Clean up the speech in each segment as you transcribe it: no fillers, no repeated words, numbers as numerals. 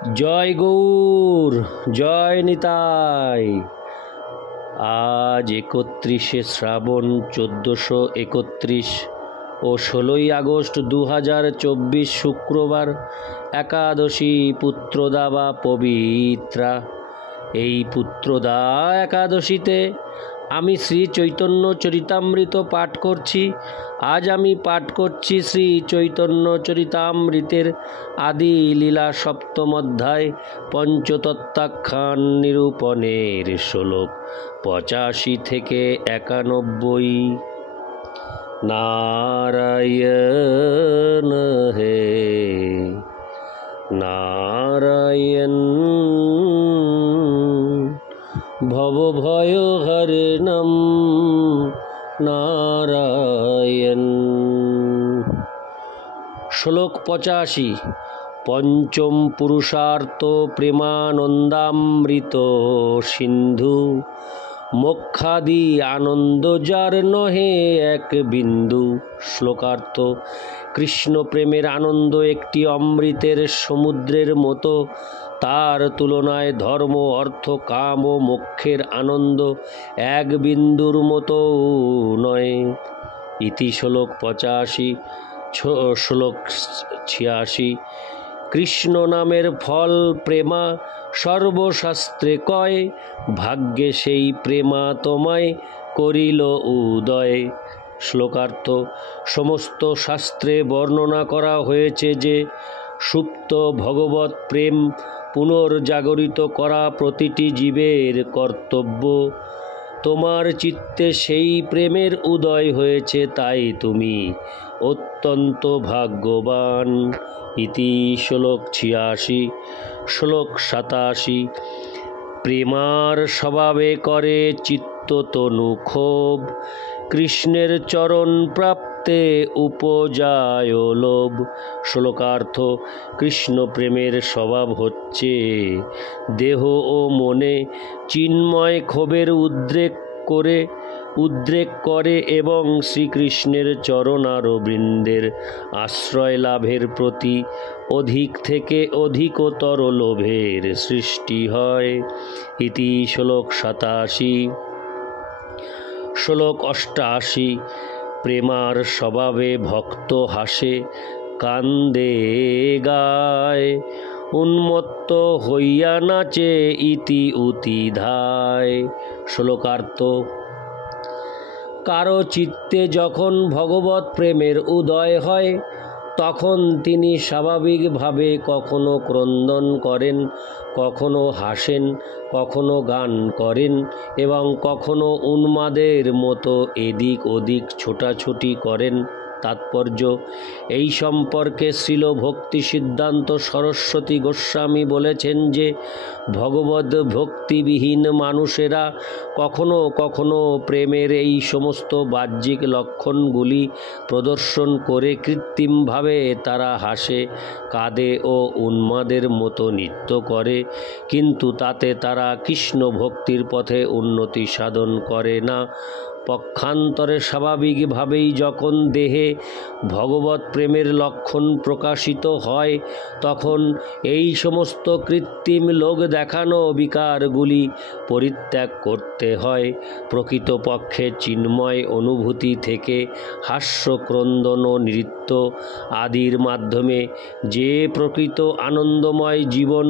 জয় গৌর, জয় নিতাই। আজ 31শে শ্রাবণ 1431 ও 16ই আগস্ট 2024 শুক্রবার, একাদশী পুত্রদা বা পবিত্রা। এই পুত্রদা একাদশীতে আমি শ্রী চৈতন্য চরিতামৃত পাঠ করছি। আজ আমি পাঠ করছি শ্রী চৈতন্য চরিতামৃতের আদি লীলা সপ্তম অধ্যায় পঞ্চতত্ত্বাখ্যান নিরূপণের শ্লোক 85 থেকে 91। নারায়ণ হে নারায়ণ, ভবভয়হরণম নারায়ণ। শ্লোক 85। পঞ্চম পুরুষার্থ প্রেমানন্দামৃত সিন্ধু, মোক্ষাদি আনন্দ যার নহে এক বিন্দু। শ্লোকার্থ: কৃষ্ণ প্রেমের আনন্দ একটি অমৃতের সমুদ্রের মতো, তার তুলনায় ধর্ম, অর্থ, কাম ও মোক্ষের আনন্দ এক বিন্দুর মতো নয়। ইতি শ্লোক 85। শ্লোক 86। কৃষ্ণ নামের ফল প্রেমা, সর্বশাস্ত্রে কয়, ভাগ্যে সেই প্রেমা তোমায় করিল উদয়। শ্লোকার্থ: সমস্ত শাস্ত্রে বর্ণনা করা হয়েছে যে সুপ্ত ভগবৎ প্রেম পুনর্জাগরিত করা প্রতিটি জীবের কর্তব্য। তোমার চিত্তে সেই প্রেমের উদয় হয়েছে, তাই তুমি অত্যন্ত ভাগ্যবান। ইতি শ্লোক 86। শ্লোক 87। প্রেমার স্বভাবে করে চিত্ততনু ক্ষোভ, কৃষ্ণের চরণ প্রাপ্তে উপজায় লোভ। শ্লোকার্থ: কৃষ্ণ প্রেমের স্বভাব হচ্ছে দেহ ও মনে চিন্ময় ক্ষোভের উদ্রেক করে এবং শ্রীকৃষ্ণের চরণারবিন্দের আশ্রয় লাভের প্রতি অধিক থেকে অধিকতর লোভের সৃষ্টি হয়। ইতি শ্লোক 87। শ্লোক 88। প্রেমার স্বভাবে ভক্ত হাসে, কান্দে, গায়, উন্মত্ত হইয়া নাচে, ইতি উতি ধায়। শ্লোকার্থ: কারো চিত্তে যখন ভগবৎ প্রেমের উদয় হয়, তখন তিনি স্বাভাবিকভাবে কখনো ক্রন্দন করেন, কখনো হাসেন, কখনো গান করেন এবং কখনো উন্মাদের মতো এদিক ওদিক ছোটাছুটি করেন। তাৎপর্য: এই সম্পর্কে শ্রীল ভক্তি সিদ্ধান্ত সরস্বতী গোস্বামী বলেছেন যে ভগবদ্ ভক্তিবিহীন মানুষেরা কখনো কখনো প্রেমের এই সমস্ত বাহ্যিক লক্ষণগুলি প্রদর্শন করে কৃত্রিমভাবে তারা হাসে, কাঁদে ও উন্মাদের মতো নৃত্য করে, কিন্তু তাতে তারা কৃষ্ণ ভক্তির পথে উন্নতি সাধন করে না। পক্ষান্তরে স্বাভাবিকভাবেই যখন দেহে ভগবৎ প্রেমের লক্ষণ প্রকাশিত হয়, তখন এই সমস্ত কৃত্রিম লোক দেখানো বিকারগুলি পরিত্যাগ করতে হয়। প্রকৃতপক্ষে চিন্ময় অনুভূতি থেকে হাস্য, ক্রন্দন ও নৃত্য আদির মাধ্যমে যে প্রকৃত আনন্দময় জীবন,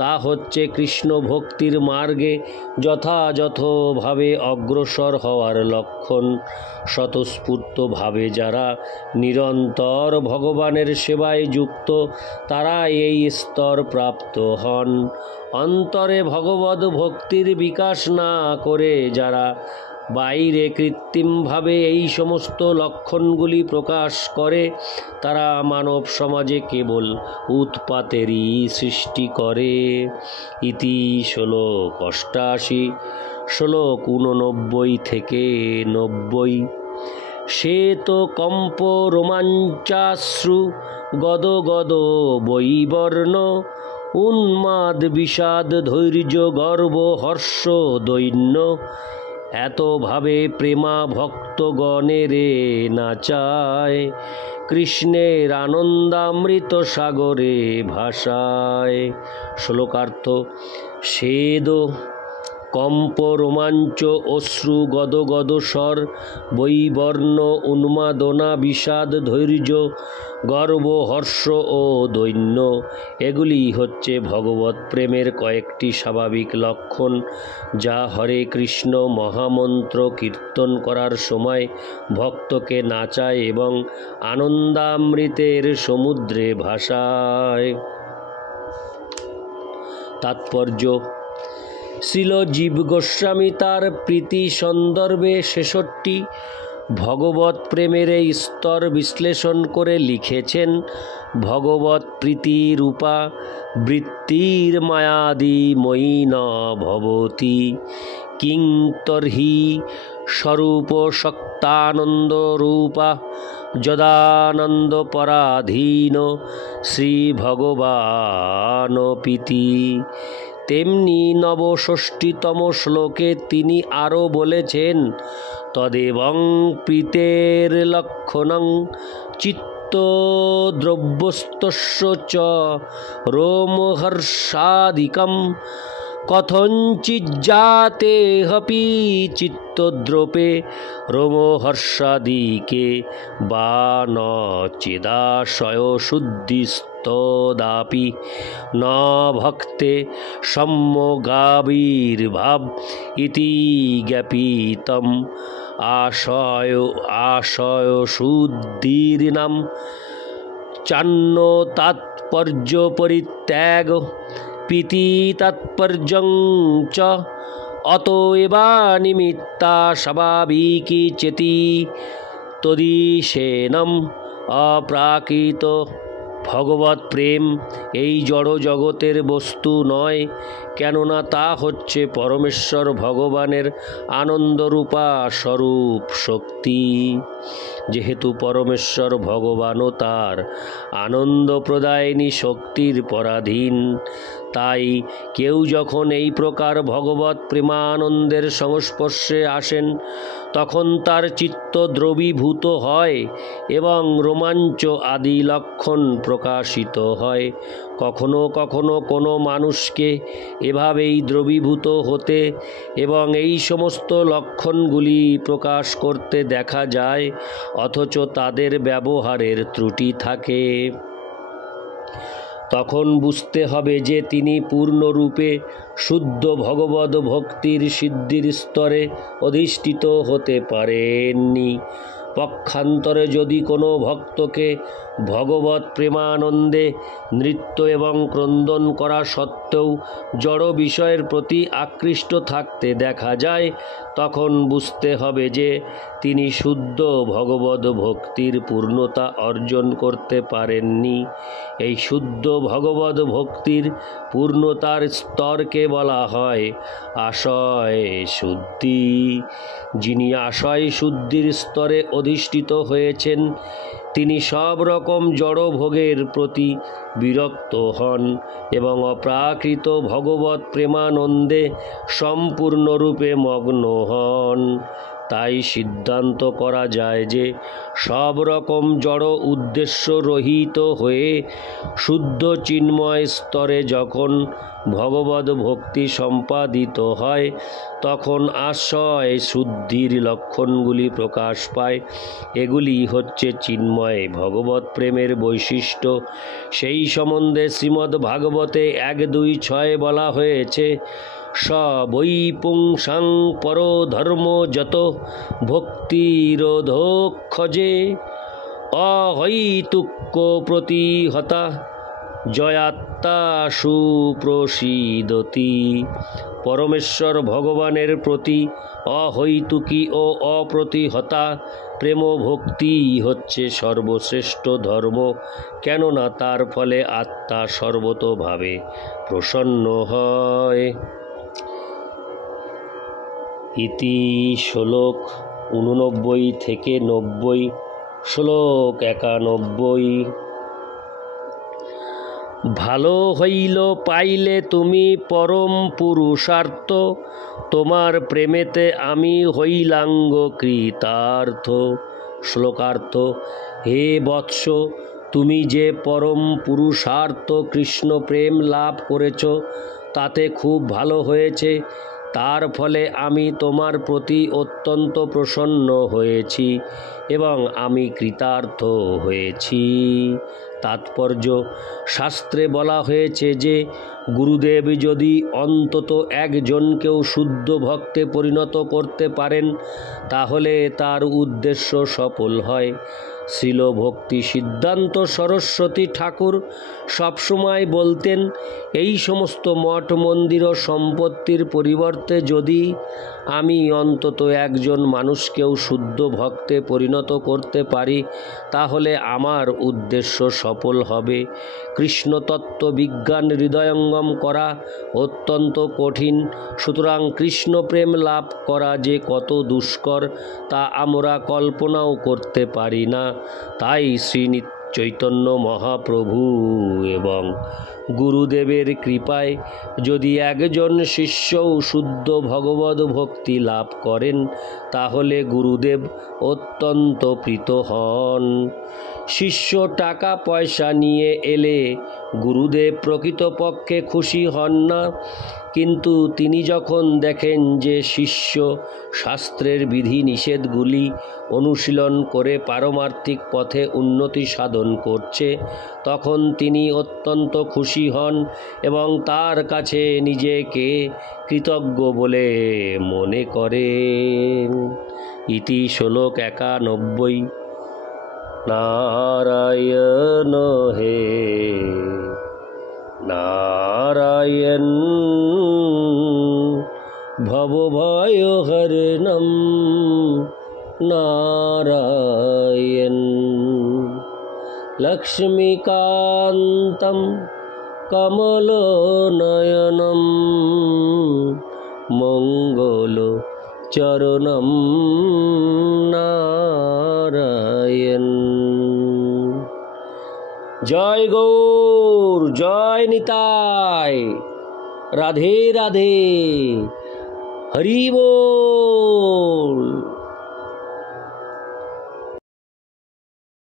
তা হচ্ছে কৃষ্ণ ভক্তির মার্গে যথাযথভাবে অগ্রসর হওয়ার লক্ষণ। স্বতঃস্ফূর্তভাবে যারা নিরন্তর ভগবানের সেবায় যুক্ত, তারা এই স্তর প্রাপ্ত হন। অন্তরে ভগবদ ভক্তির বিকাশ না করে যারা বাইরে কৃত্রিমভাবে এই সমস্ত লক্ষণগুলি প্রকাশ করে, তারা মানব সমাজে কেবল উৎপাতেরই সৃষ্টি করে। ইতি শ্লোক 88। শ্লোক 89 থেকে 90। সে তো কম্প রোমাঞ্চাশ্রু গদ গদ বৈবর্ণ, উন্মাদ বিষাদ ধৈর্য গর্ব হর্ষ দৈন্য, এতভাবে প্রেমা ভক্তগণেরে নাচায়, কৃষ্ণের আনন্দামৃত সাগরে ভাসায়। শ্লোকার্থ: সেদ কম্প রোমাঞ্চ অশ্রু গদগদ স্বর বৈবর্ণ উন্মাদনা বিষাদ ধৈর্য গর্ব হর্ষ ও দৈন্য, এগুলি হচ্ছে ভগবৎ প্রেমের কয়েকটি স্বাভাবিক লক্ষণ, যা হরে কৃষ্ণ মহামন্ত্র কীর্তন করার সময় ভক্তকে নাচায় এবং আনন্দামৃতের সমুদ্রে ভাসায়। তাৎপর্য: শ্রীল জীব গোস্বামী তার প্রীতি সন্দর্ভে ৬৬ ভগবৎ প্রেমের এই স্তর বিশ্লেষণ করে লিখেছেন: ভগবৎ প্রীতি রূপা বৃত্তির মায়াদি ময়ী ন ভবতি, কিং তর্হি স্বরূপ শক্তানন্দ রূপা যদানন্দ পরাধীন শ্রী ভগবানপীতি। তেমনি নবষষ্ঠীতম শ্লোকে তিনি আরও বলেছেন: তদেবং প্রীতের লক্ষণং চিত্তদ্রব্যস্তস্য চ রোমহর্ষাদিকম, কথঞ্চিজ্জাতেহপি চিত্তদ্রোপে রোমহর্ষাদিকে বা ন চেদাশয় শুদ্ধিস্তদাপি ন ভক্তে সম্যগাবির্ভাব ইতি জ্ঞাপিতম আশয় শুদ্ধির্নাম চান্ন তাৎপর্য পরিত্যাগ প্রীতি তাৎপর্যং চ অতএবা নিমিত্তা স্বাভাবিকি চেতি তদিশেনম অপ্রাকৃত। ভগবৎ প্রেম এই জড় জগতের বস্তু নয়, কেননা তা হচ্ছে পরমেশ্বর ভগবানের আনন্দরূপা স্বরূপ শক্তি। যেহেতু পরমেশ্বর ভগবানও তার আনন্দপ্রদায়িনী শক্তির পরাধীন, তাই কেউ যখন এই প্রকার ভগবৎ প্রেমানন্দের সংস্পর্শে আসেন, তখন তার চিত্ত দ্রবীভূত হয় এবং রোমাঞ্চ আদি লক্ষণ প্রকাশিত হয়। কখনো কখনো কোনো মানুষকে এভাবেই দ্রবীভূত হতে এবং এই সমস্ত লক্ষণগুলি প্রকাশ করতে দেখা যায়, অথচ তাদের ব্যবহারের ত্রুটি থাকে। তখন বুঝতে হবে যে তিনি পূর্ণরূপে শুদ্ধ ভগবদ ভক্তির সিদ্ধির স্তরে অধিষ্ঠিত হতে পারেননি। পক্ষান্তরে যদি কোনো ভক্তকে ভগবৎ প্রেমানন্দে নৃত্য এবং ক্রন্দন করা সত্ত্বেও জড় বিষয়ের প্রতি আকৃষ্ট থাকতে দেখা যায়, তখন বুঝতে হবে যে তিনি শুদ্ধ ভগবদ ভক্তির পূর্ণতা অর্জন করতে পারেননি। এই শুদ্ধ ভগবদ ভক্তির পূর্ণতার স্তরকে বলা হয় আশয় শুদ্ধি। যিনি আশয় শুদ্ধির স্তরে অধিষ্ঠিত হয়েছেন, তিনি সব রকম জড় ভোগের প্রতি বিরক্ত হন এবং অপ্রাকৃত ভগবৎ প্রেমানন্দে সম্পূর্ণরূপে মগ্ন হন। তাই সিদ্ধান্ত করা যায় যে সব রকম জড় উদ্দেশ্য রহিত হয়ে শুদ্ধ চিন্ময় স্তরে যখন ভগবদ ভক্তি সম্পাদিত হয়, তখন আশয় শুদ্ধির লক্ষণগুলি প্রকাশ পায়। এগুলি হচ্ছে চিন্ময় ভগবৎ প্রেমের বৈশিষ্ট্য। সেই সম্বন্ধে শ্রীমদ্ ভাগবতে ১-২-৬ বলা হয়েছে: স বৈ পুংসাং পরধর্ম যত ভক্তিরোধোক্ষজে অহৈতুক্য প্রতিহতা জয়াত্মা সুপ্রসীদতি। পরমেশ্বর ভগবানের প্রতি অহৈতুকী ও অপ্রতিহতা প্রেম ভক্তি হচ্ছে সর্বশ্রেষ্ঠ ধর্ম, কেননা তার ফলে আত্মা সর্বতোভাবে প্রসন্ন হয়। ইতি শ্লোক 89-90, শ্লোক 91। ভালো হইল পাইলে তুমি পরম পুরুষার্থ, তোমার প্রেমেতে আমি হইলাঙ্গ কৃতার্থ। শ্লোকার্থ। হে বৎস, তুমি যে পরম পুরুষার্থ কৃষ্ণ প্রেম লাভ করেছ তাতে খুব ভালো হয়েছে। তার ফলে আমি তোমার প্রতি অত্যন্ত প্রসন্ন হয়েছি এবং আমি কৃতার্থ হয়েছি। তাৎপর্য: শাস্ত্রে বলা হয়েছে যে গুরুদেব যদি অন্তত একজনকেও শুদ্ধ ভক্তে পরিণত করতে পারেন তাহলে তার উদ্দেশ্য সফল হয়। শ্রীল ভক্তি সিদ্ধান্ত সরস্বতী ঠাকুর সবসময় বলতেন, এই সমস্ত মঠ মন্দির ও সম্পত্তির পরিবর্তে যদি আমি অন্তত একজন মানুষকেও শুদ্ধ ভক্তে পরিণত করতে পারি তাহলে আমার উদ্দেশ্য সফল হবে। কৃষ্ণতত্ত্ব বিজ্ঞান হৃদয়ঙ্গম করা অত্যন্ত কঠিন, সুতরাং কৃষ্ণ প্রেম লাভ করা যে কত দুষ্কর তা আমরা কল্পনাও করতে পারি না। তাই শ্রী চৈতন্য মহাপ্রভু এবং গুরুদেবের কৃপায় যদি একজন শিষ্যও শুদ্ধ ভগবদ ভক্তি লাভ করেন তাহলে গুরুদেব অত্যন্ত প্রীত হন। শিষ্য টাকা পয়সা নিয়ে এলে গুরুদেব প্রকৃতপক্ষে খুশি হন না, কিন্তু তিনি যখন দেখেন যে শিষ্য শাস্ত্রের বিধি নিষেধগুলি অনুশীলন করে পারমার্থিক পথে উন্নতি সাধন করছে তখন তিনি অত্যন্ত খুশি হন এবং তার কাছে নিজেকে কৃতজ্ঞ বলে মনে করেন। ইতি শ্লোক 91। নারায়ণ হে নারায়ণ ভবভয়হরণম নারায়ণ লক্ষ্মীকান্তম কমলনয়নম মঙ্গলচরণম নারায়ণ। জয় গৌর, জয় নিতাই, রাধে রাধে, হরি बोल।